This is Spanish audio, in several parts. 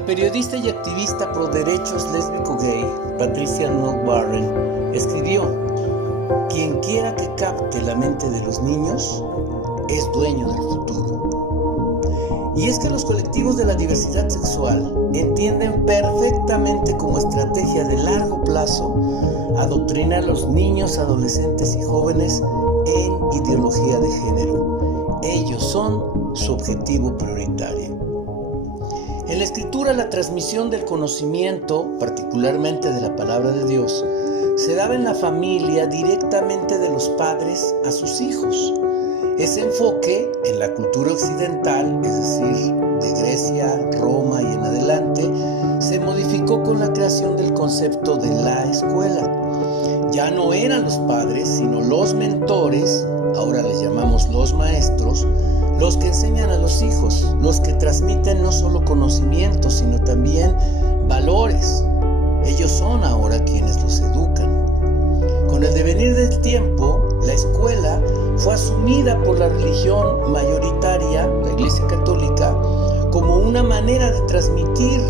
La periodista y activista pro derechos lésbico-gay, Patricia Noel Warren, escribió: "Quien quiera que capte la mente de los niños es dueño del futuro". Y es que los colectivos de la diversidad sexual entienden perfectamente como estrategia de largo plazo adoctrinar a los niños, adolescentes y jóvenes en ideología de género. Ellos son su objetivo prioritario. En la Escritura, la transmisión del conocimiento, particularmente de la palabra de Dios, se daba en la familia directamente de los padres a sus hijos. Ese enfoque en la cultura occidental, es decir, de Grecia, Roma y en adelante, se modificó con la creación del concepto de la escuela. Ya no eran los padres, sino los mentores, ahora les llamamos los maestros, los que enseñan a los hijos, los que transmiten no solo conocimientos, sino también valores. Ellos son ahora quienes los educan. Con el devenir del tiempo, la escuela fue asumida por la religión mayoritaria, la Iglesia Católica, como una manera de transmitir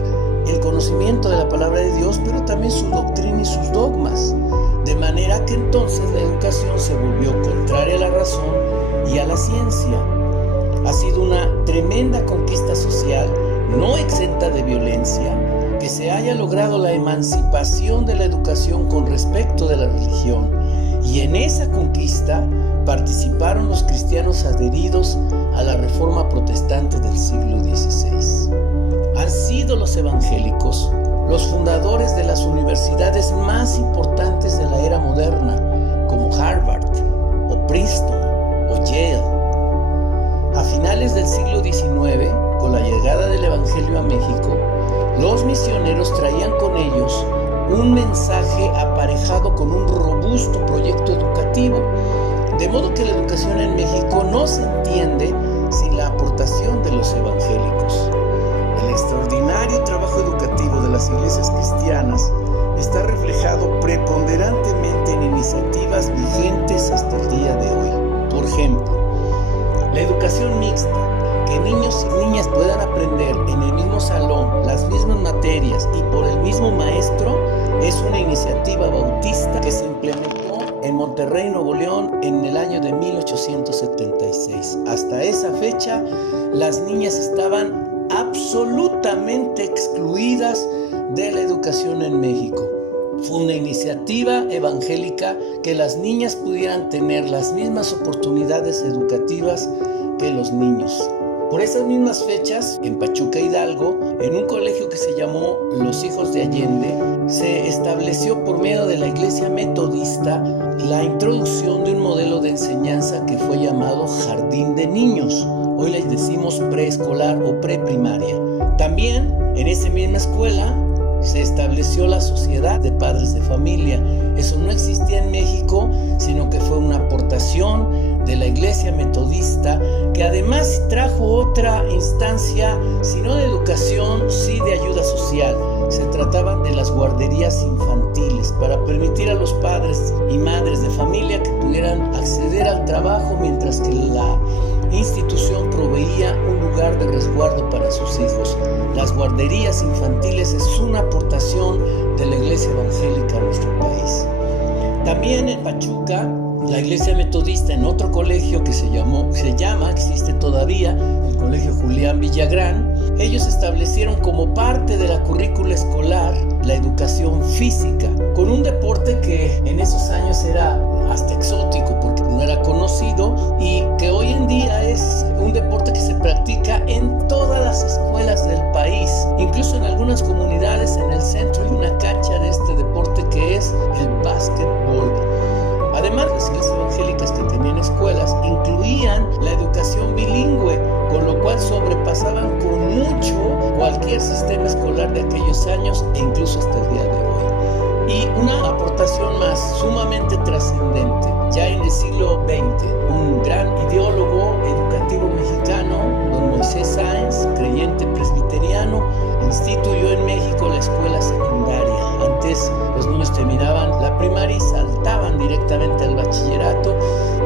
el conocimiento de la palabra de Dios, pero también su doctrina y sus dogmas. De manera que entonces la educación se volvió contraria a la razón y a la ciencia. Ha sido una tremenda conquista social, no exenta de violencia, que se haya logrado la emancipación de la educación con respecto de la religión. Y en esa conquista participaron los cristianos adheridos a la Reforma Protestante del siglo XVI. Han sido los evangélicos los fundadores de las universidades más importantes de la era moderna, como Harvard, o Princeton, o Yale. A finales del siglo XIX, con la llegada del Evangelio a México, los misioneros traían con ellos un mensaje aparejado con un robusto proyecto educativo, de modo que la educación en México no se entiende sin la aportación de los evangélicos. El extraordinario trabajo educativo de las iglesias cristianas está reflejado preponderantemente en iniciativas vigentes hasta el día de hoy. Por ejemplo, la educación mixta, que niños y niñas puedan aprender en el mismo salón, las mismas materias y por el mismo maestro, es una iniciativa bautista que se implementó en Monterrey, Nuevo León, en el año de 1876. Hasta esa fecha, las niñas estaban absolutamente excluidas de la educación en México. Fue una iniciativa evangélica que las niñas pudieran tener las mismas oportunidades educativas que los niños. Por esas mismas fechas, en Pachuca, Hidalgo, en un colegio que se llamó Los Hijos de Allende, se estableció por medio de la Iglesia Metodista la introducción de un modelo de enseñanza que fue llamado Jardín de Niños. Hoy les decimos preescolar o preprimaria. También en esa misma escuela se estableció la Sociedad de Padres de Familia. Eso no existía en México, sino que fue una aportación de la Iglesia Metodista, que además trajo otra instancia, si no de educación, sí de ayuda social. Se trataban de las guarderías infantiles para permitir a los padres y madres de familia que pudieran acceder al trabajo mientras que la institución proveía un lugar de resguardo para sus hijos. Las guarderías infantiles es una aportación de la Iglesia Evangélica a nuestro país. También en Pachuca, la Iglesia Metodista, en otro colegio que existe todavía, el Colegio Julián Villagrán, ellos establecieron como parte de la currícula escolar la educación física, con un deporte que en esos años era hasta exótico porque no era conocido y que hoy en día es un deporte que se practica en todas las escuelas del país. Incluso en algunas comunidades en el centro hay una cancha de este deporte que es el básquetbol. Además, las iglesias evangélicas que tenían escuelas incluían la educación bilingüe, con lo cual sobrepasaban con mucho cualquier sistema escolar de aquellos años e incluso hasta el día de hoy. Y una aportación más sumamente trascendente, ya en el siglo XX, un gran ideólogo educativo mexicano, don Moisés Sáenz, creyente presbiteriano, instituyó en México la escuela secundaria. Antes los niños terminaban la primaria y saltaban directamente al bachillerato,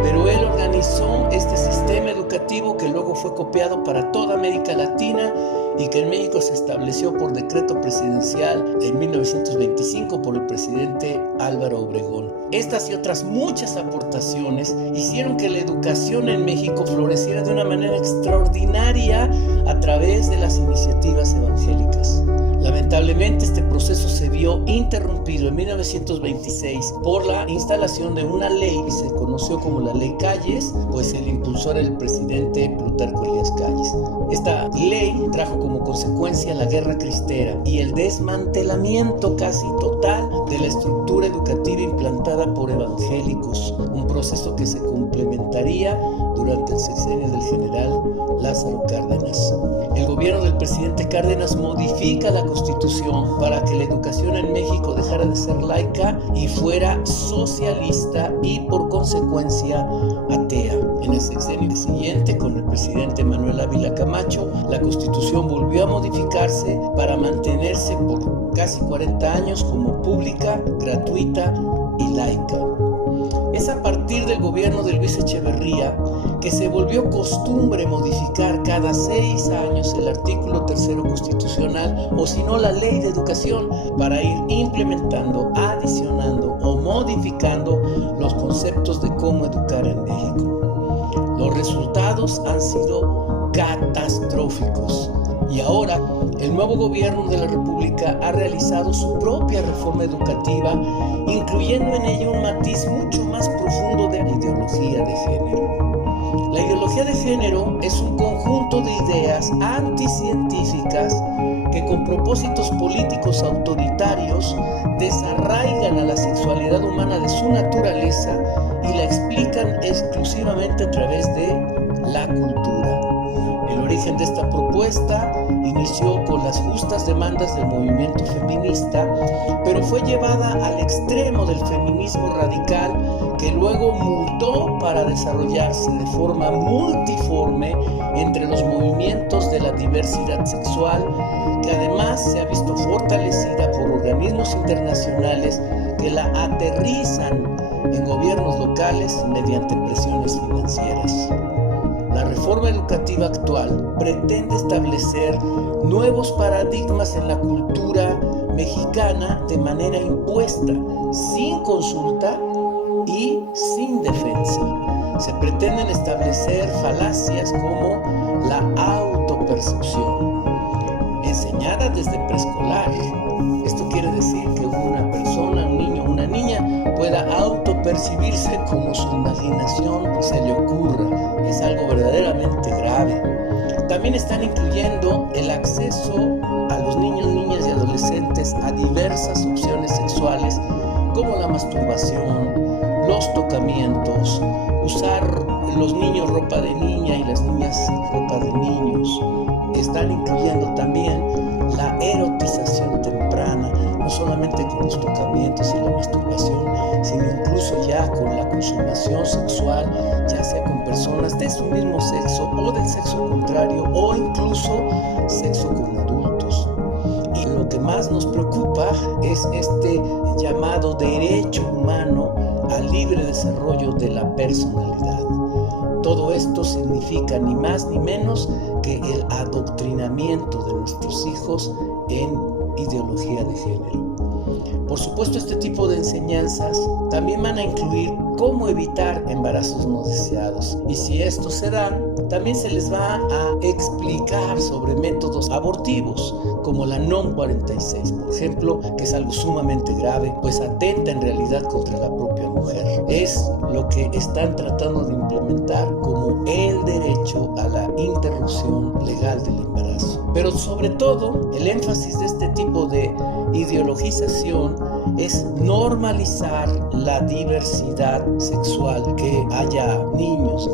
pero él organizó este sistema educativo educativo que luego fue copiado para toda América Latina y que en México se estableció por decreto presidencial en 1925 por el presidente Álvaro Obregón. Estas y otras muchas aportaciones hicieron que la educación en México floreciera de una manera extraordinaria a través de las iniciativas evangélicas. Lamentablemente este proceso se vio interrumpido en 1926 por la instalación de una ley que se conoció como la Ley Calles, pues el impulsor era el presidente Plutarco Elías Calles. Esta ley trajo como consecuencia la guerra cristera y el desmantelamiento casi total de la estructura educativa implantada por evangélicos, un proceso que se complementaría durante el sexenio del general Lázaro Cárdenas. El gobierno del presidente Cárdenas modifica la Constitución para que la educación en México dejara de ser laica y fuera socialista y por consecuencia atea. En el sexenio siguiente, con el presidente Manuel Ávila Camacho, la Constitución volvió a modificarse para mantenerse por casi 40 años como pública, gratuita y laica. Es a partir del gobierno de Luis Echeverría que se volvió costumbre modificar cada 6 años el artículo 3º constitucional o si no la ley de educación para ir implementando, adicionando o modificando los conceptos de cómo educar en México. Los resultados han sido catastróficos y ahora el nuevo gobierno de la República ha realizado su propia reforma educativa, incluyendo en ella un matiz mucho más profundo de la ideología de género. La ideología de género es un conjunto de ideas anticientíficas que con propósitos políticos autoritarios desarraigan a la sexualidad humana de su naturaleza y la explican exclusivamente a través de la cultura. El origen de esta propuesta inició con las justas demandas del movimiento feminista, pero fue llevada al extremo del feminismo radical que luego mutó para desarrollarse de forma multiforme entre los movimientos de la diversidad sexual, que además se ha visto fortalecida por organismos internacionales que la aterrizan en gobiernos locales mediante presiones financieras. La reforma educativa actual pretende establecer nuevos paradigmas en la cultura mexicana de manera impuesta, sin consulta y sin defensa. Se pretenden establecer falacias como la autopercepción, enseñada desde preescolar. Esto quiere decir que una persona, un niño o una niña pueda autopercibirse como su imaginación se le ocurra. Es algo verdaderamente grave. También están incluyendo el acceso a los niños, niñas y adolescentes a diversas opciones sexuales como la masturbación, los tocamientos, usar los niños ropa de niña y las niñas ropa de niños. Están incluyendo también la erotización temprana, no solamente con los tocamientos y la masturbación, sino incluso ya con la consumación sexual, ya sea con personas de su mismo sexo o del sexo contrario o incluso sexo con adultos. Y lo que más nos preocupa es este llamado derecho humano al libre desarrollo de la personalidad. Todo esto significa ni más ni menos que el adoctrinamiento de nuestros hijos en ideología de género. Por supuesto, este tipo de enseñanzas también van a incluir cómo evitar embarazos no deseados. Y si estos se dan, también se les va a explicar sobre métodos abortivos, como la NOM 46, por ejemplo, que es algo sumamente grave, pues atenta en realidad contra la propia mujer. Es lo que están tratando de implementar como el derecho a la interrupción legal del embarazo. Pero sobre todo, el énfasis de este tipo de ideologización es normalizar la diversidad sexual, que haya niños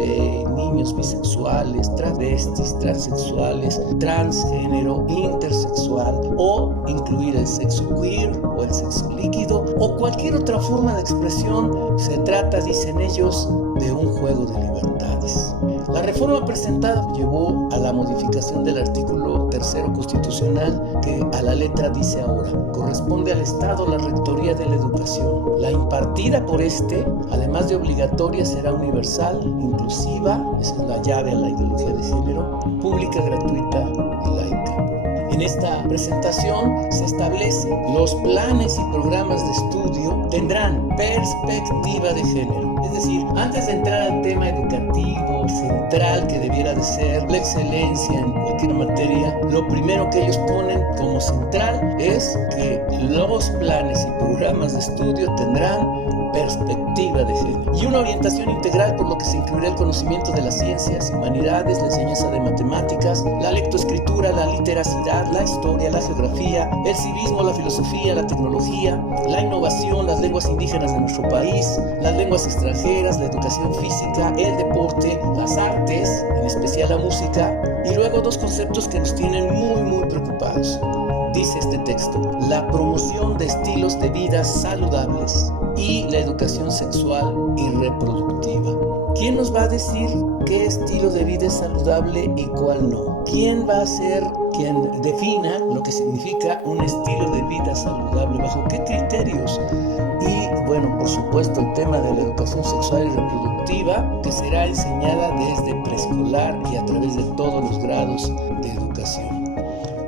bisexuales, travestis, transexuales, transgénero, intersexual o incluir el sexo queer o el sexo líquido o cualquier otra forma de expresión. Se trata, dicen ellos, de un juego de libertades. La La reforma presentada llevó a la modificación del artículo 3º constitucional, que a la letra dice ahora: corresponde al Estado la rectoría de la educación. La impartida por este, además de obligatoria, será universal, inclusiva, esa es la llave a la ideología de género, pública, gratuita y laica. En esta presentación se establece: los planes y programas de estudio tendrán perspectiva de género. Es decir, antes de entrar al tema educativo central que debiera de ser la excelencia en cualquier materia, lo primero que ellos ponen como central es que los planes y programas de estudio tendrán perspectiva de género y una orientación integral, por lo que se incluirá el conocimiento de las ciencias, humanidades, la enseñanza de matemáticas, la lectoescritura, la literacidad, la historia, la geografía, el civismo, la filosofía, la tecnología, la innovación, las lenguas indígenas de nuestro país, las lenguas extranjeras, la educación física, el deporte, las artes, en especial la música, y luego dos conceptos que nos tienen muy preocupados. Dice este texto: la promoción de estilos de vida saludables y la educación sexual y reproductiva. ¿Quién nos va a decir qué estilo de vida es saludable y cuál no? ¿Quién va a ser quien defina lo que significa un estilo de vida saludable? ¿Bajo qué criterios? Y bueno, por supuesto, el tema de la educación sexual y reproductiva, que será enseñada desde preescolar y a través de todos los grados de educación.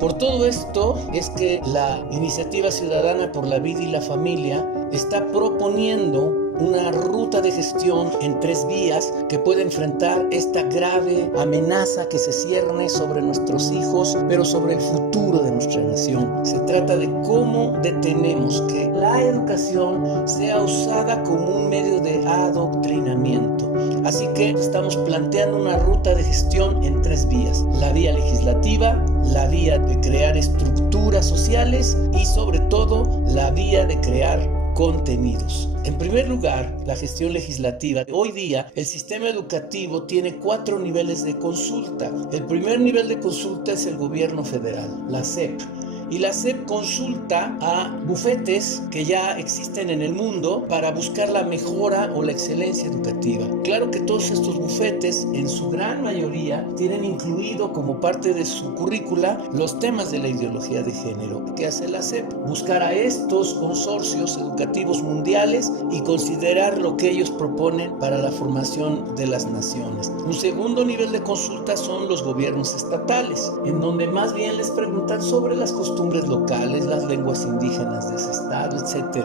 Por todo esto es que la Iniciativa Ciudadana por la Vida y la Familia está proponiendo una ruta de gestión en 3 vías que puede enfrentar esta grave amenaza que se cierne sobre nuestros hijos, pero sobre el futuro de nuestra nación. Se trata de cómo detenemos que la educación sea usada como un medio de adoctrinamiento. Así que estamos planteando una ruta de gestión en 3 vías: la vía legislativa, la vía de crear estructuras sociales y sobre todo la vía de crear contenidos. En primer lugar, la gestión legislativa. Hoy día el sistema educativo tiene 4 niveles de consulta. El primer nivel de consulta es el gobierno federal, la SEP. Y la SEP consulta a bufetes que ya existen en el mundo para buscar la mejora o la excelencia educativa. Claro que todos estos bufetes, en su gran mayoría, tienen incluido como parte de su currícula los temas de la ideología de género. ¿Qué hace la SEP? Buscar a estos consorcios educativos mundiales y considerar lo que ellos proponen para la formación de las naciones. Un segundo nivel de consulta son los gobiernos estatales, en donde más bien les preguntan sobre las costumbres locales, las lenguas indígenas de ese estado, etc.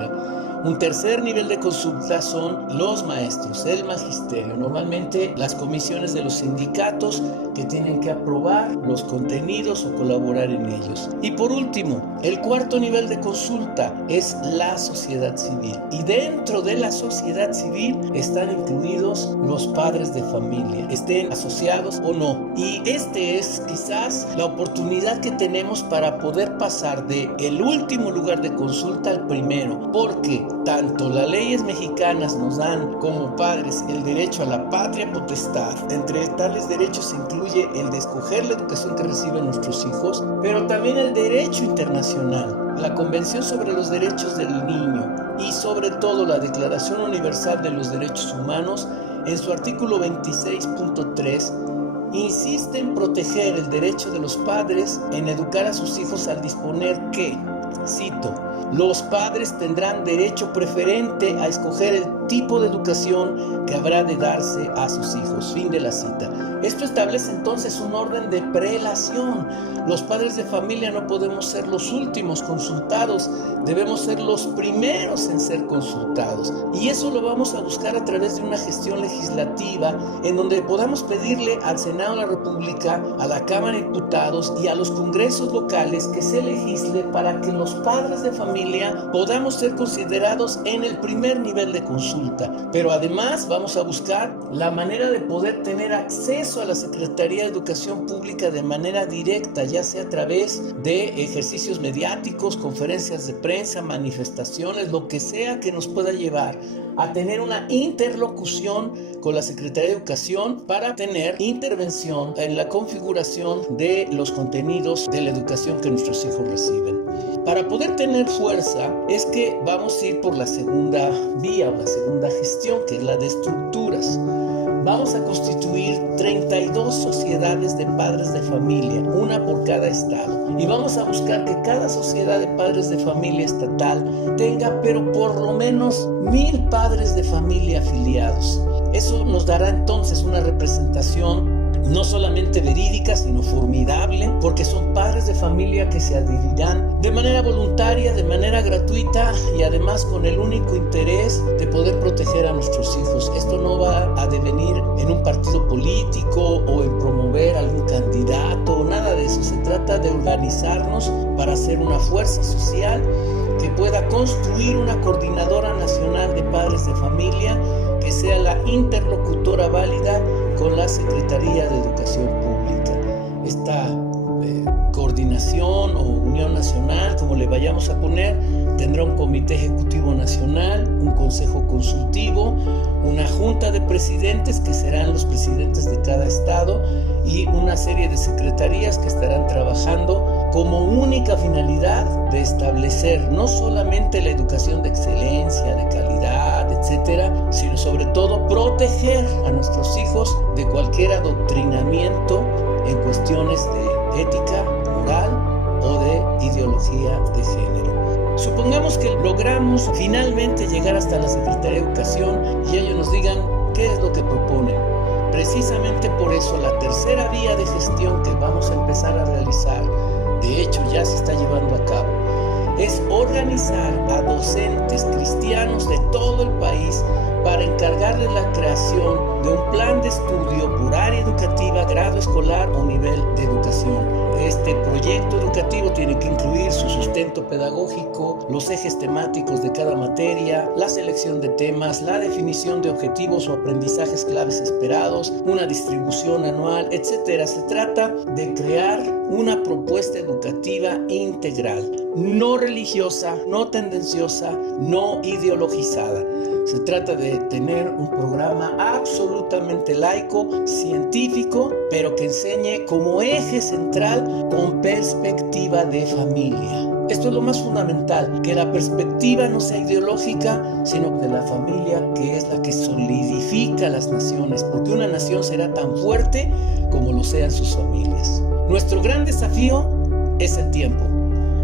Un tercer nivel de consulta son los maestros, el magisterio, normalmente las comisiones de los sindicatos que tienen que aprobar los contenidos o colaborar en ellos. Y por último, el cuarto nivel de consulta es la sociedad civil. Y dentro de la sociedad civil están incluidos los padres de familia, estén asociados o no. Y este es quizás la oportunidad que tenemos para poder pasar de el último lugar de consulta al primero, porque tanto las leyes mexicanas nos dan como padres el derecho a la patria potestad. Entre tales derechos se incluye el de escoger la educación que reciben nuestros hijos, pero también el derecho internacional, la Convención sobre los Derechos del Niño y sobre todo la Declaración Universal de los Derechos Humanos, en su artículo 26.3, insiste en proteger el derecho de los padres en educar a sus hijos al disponer que, cito, los padres tendrán derecho preferente a escoger el tipo de educación que habrá de darse a sus hijos. Fin de la cita. Esto establece entonces un orden de prelación. Los padres de familia no podemos ser los últimos consultados, debemos ser los primeros en ser consultados. Y eso lo vamos a buscar a través de una gestión legislativa en donde podamos pedirle al Senado de la República, a la Cámara de Diputados y a los congresos locales que se legisle para que los padres de familia podamos ser considerados en el primer nivel de consulta. Pero además vamos a buscar la manera de poder tener acceso a la Secretaría de Educación Pública de manera directa, ya sea a través de ejercicios mediáticos, conferencias de prensa, manifestaciones, lo que sea que nos pueda llevar a tener una interlocución con la Secretaría de Educación para tener intervención en la configuración de los contenidos de la educación que nuestros hijos reciben. Para poder tener fuerza es que vamos a ir por la segunda vía o la segunda gestión, que es la de estructuras. Vamos a constituir 32 sociedades de padres de familia, una por cada estado. Y vamos a buscar que cada sociedad de padres de familia estatal tenga, pero por lo menos 1000 padres de familia afiliados. Eso nos dará entonces una representación no solamente verídica, sino formidable, porque son padres de familia que se adherirán de manera voluntaria, de manera gratuita y además con el único interés de poder proteger a nuestros hijos. Esto no va a devenir en un partido político o en promover algún candidato, nada de eso. Se trata de organizarnos para hacer una fuerza social que pueda construir una coordinadora nacional de padres de familia que sea la interlocutora válida con la Secretaría de Educación Pública. Esta coordinación o unión nacional, como le vayamos a poner, tendrá un comité ejecutivo nacional, un consejo consultivo, una junta de presidentes que serán los presidentes de cada estado y una serie de secretarías que estarán trabajando como única finalidad de establecer no solamente la educación de excelencia, de calidad, etcétera, sino sobre todo proteger a nuestros hijos de cualquier adoctrinamiento en cuestiones de ética, moral o de ideología de género. Supongamos que logramos finalmente llegar hasta la Secretaría de Educación y ellos nos digan qué es lo que proponen. Precisamente por eso la tercera vía de gestión que vamos a empezar a realizar, de hecho ya se está llevando a cabo, es organizar a docentes cristianos de todo el país para encargarles la creación de un plan de estudio por área educativa, grado escolar o nivel de educación. Este proyecto educativo tiene que incluir su sustento pedagógico, los ejes temáticos de cada materia, la selección de temas, la definición de objetivos o aprendizajes claves esperados, una distribución anual, etc. Se trata de crear una propuesta educativa integral, no religiosa, no tendenciosa, no ideologizada. Se trata de tener un programa absolutamente laico, científico, pero que enseñe como eje central con perspectiva de familia. Esto es lo más fundamental, que la perspectiva no sea ideológica, sino de la familia, que es la que solidifica las naciones, porque una nación será tan fuerte como lo sean sus familias. Nuestro gran desafío es el tiempo.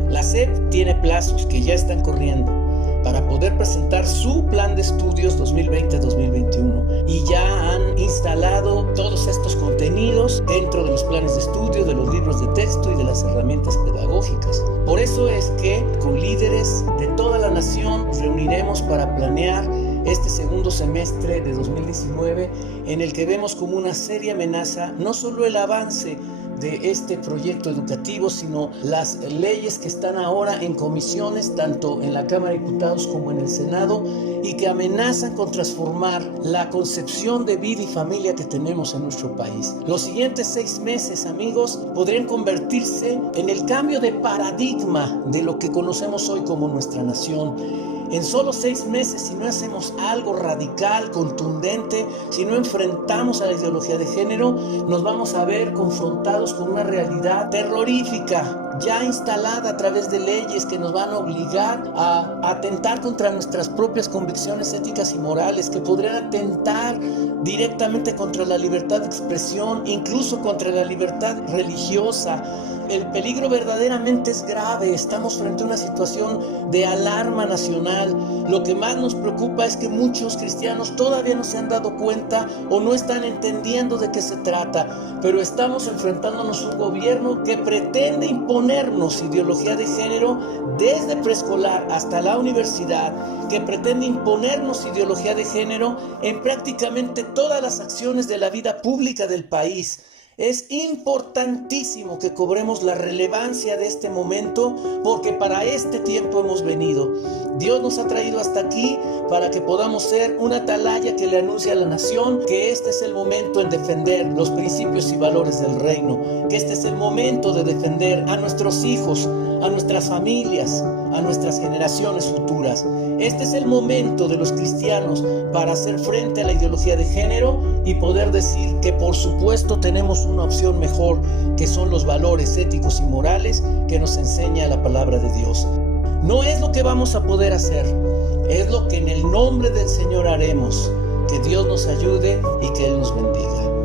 La SEP tiene plazos que ya están corriendo para poder presentar su plan de estudios 2020-2021 y ya han instalado todos estos contenidos dentro de los planes de estudio, de los libros de texto y de las herramientas pedagógicas. Por eso es que con líderes de toda la nación nos reuniremos para planear este segundo semestre de 2019 en el que vemos como una seria amenaza no solo el avance de este proyecto educativo, sino las leyes que están ahora en comisiones, tanto en la Cámara de Diputados como en el Senado, y que amenazan con transformar la concepción de vida y familia que tenemos en nuestro país. Los siguientes 6 meses, amigos, podrían convertirse en el cambio de paradigma de lo que conocemos hoy como nuestra nación. En solo 6 meses, si no hacemos algo radical, contundente, si no enfrentamos a la ideología de género, nos vamos a ver confrontados con una realidad terrorífica, ya instalada a través de leyes que nos van a obligar a atentar contra nuestras propias convicciones éticas y morales, que podrían atentar directamente contra la libertad de expresión, incluso contra la libertad religiosa. El peligro verdaderamente es grave. Estamos frente a una situación de alarma nacional. Lo que más nos preocupa es que muchos cristianos todavía no se han dado cuenta o no están entendiendo de qué se trata. Pero estamos enfrentándonos a un gobierno que pretende imponernos ideología de género desde preescolar hasta la universidad, que pretende imponernos ideología de género en prácticamente todas las acciones de la vida pública del país. Es importantísimo que cobremos la relevancia de este momento, porque para este tiempo hemos venido. Dios nos ha traído hasta aquí para que podamos ser una atalaya que le anuncie a la nación que este es el momento en defender los principios y valores del reino, que este es el momento de defender a nuestros hijos, a nuestras familias, a nuestras generaciones futuras. Este es el momento de los cristianos para hacer frente a la ideología de género y poder decir que por supuesto tenemos una opción mejor, que son los valores éticos y morales que nos enseña la palabra de Dios. No es lo que vamos a poder hacer, es lo que en el nombre del Señor haremos, Que Dios nos ayude y que Él nos bendiga.